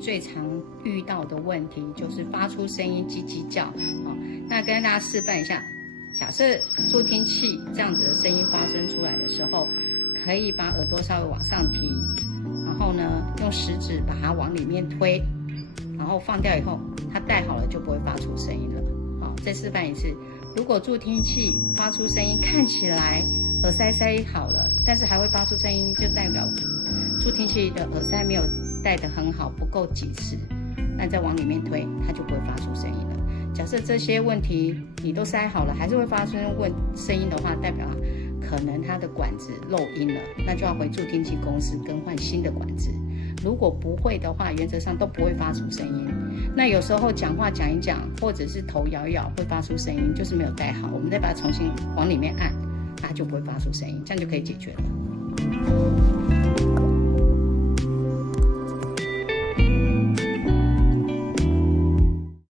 最常遇到的问题就是发出声音叽叽叫。那跟大家示范一下，假设助听器这样子的声音发生出来的时候，可以把耳朵稍微往上提，然后呢用食指把它往里面推，然后放掉以后，它戴好了就不会发出声音了。好，再示范一次。如果助听器发出声音看起来耳塞塞好了，但是还会发出声音，就代表助听器的耳塞没有戴得很好，不够紧实。那再往里面推，它就不会发出声音了。假设这些问题你都塞好了，还是会发生声音的话，代表可能它的管子漏音了，那就要回助听器公司更换新的管子。如果不会的话，原则上都不会发出声音。那有时候讲话讲一讲，或者是头摇一摇会发出声音，就是没有戴好，我们再把它重新往里面按，它就不会发出声音，这样就可以解决了。